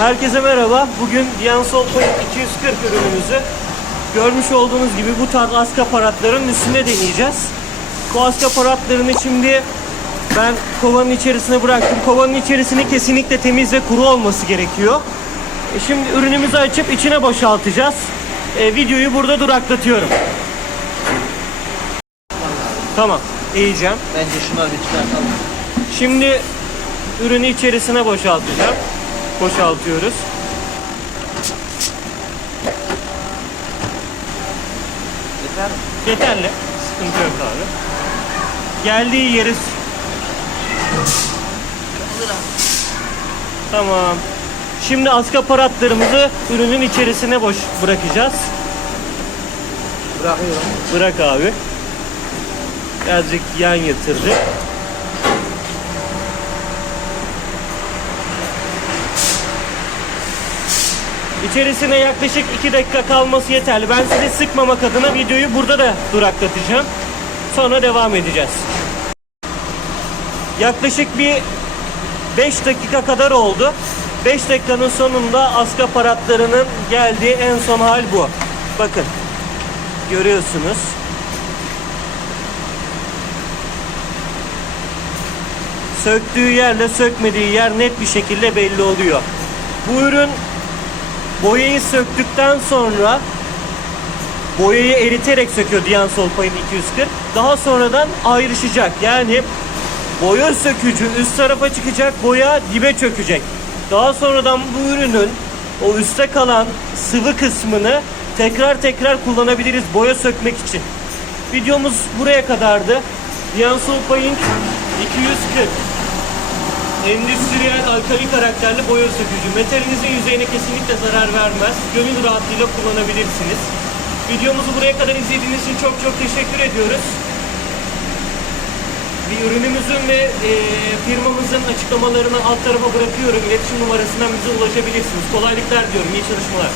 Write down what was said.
Herkese merhaba. Bugün Diansol Point 240 ürünümüzü görmüş olduğunuz gibi bu tarz askı aparatların üstüne deneyeceğiz. Bu askı aparatlarını şimdi ben kovanın içerisine bıraktım. Kovanın içerisinde kesinlikle temiz ve kuru olması gerekiyor. E Şimdi ürünümüzü açıp içine boşaltacağız. E, videoyu burada duraklatıyorum. Tamam, eğeceğim. Bence şunları bir çıkartalım. Şimdi ürünü içerisine boşaltacağım. Boşaltıyoruz. Yeter mi? Yeterli. Sıkıntı yok abi. Geldiği yeri... Tamam. Şimdi askı aparatlarımızı ürünün içerisine boş bırakacağız. Bırakıyorum. Bırak abi. Birazcık yan yatırdık. İçerisine yaklaşık 2 dakika kalması yeterli. Ben sizi sıkmamak adına videoyu burada da duraklatacağım. Sonra devam edeceğiz. Yaklaşık bir 5 dakika kadar oldu. 5 dakikanın sonunda askı aparatlarının geldiği en son hal bu. Bakın. Görüyorsunuz. Söktüğü yerle sökmediği yer net bir şekilde belli oluyor. Bu ürün boyayı söktükten sonra boyayı eriterek söküyor Diansol payın 240. Daha sonradan ayrışacak. Yani boya sökücü üst tarafa çıkacak, boya dibe çökecek. Daha sonradan bu ürünün o üstte kalan sıvı kısmını tekrar tekrar kullanabiliriz boya sökmek için. Videomuz buraya kadardı. Diansol Paint 240 Endüstriyel alkali karakterli boya sökücü. Metalinizin yüzeyine kesinlikle zarar vermez. Gönül rahatlığıyla kullanabilirsiniz. Videomuzu buraya kadar izlediğiniz için çok çok teşekkür ediyoruz. Bir ürünümüzün ve e, firmamızın açıklamalarını alt tarafa bırakıyorum. İletişim numarasından bize ulaşabilirsiniz. Kolaylıklar diyorum. İyi çalışmalar.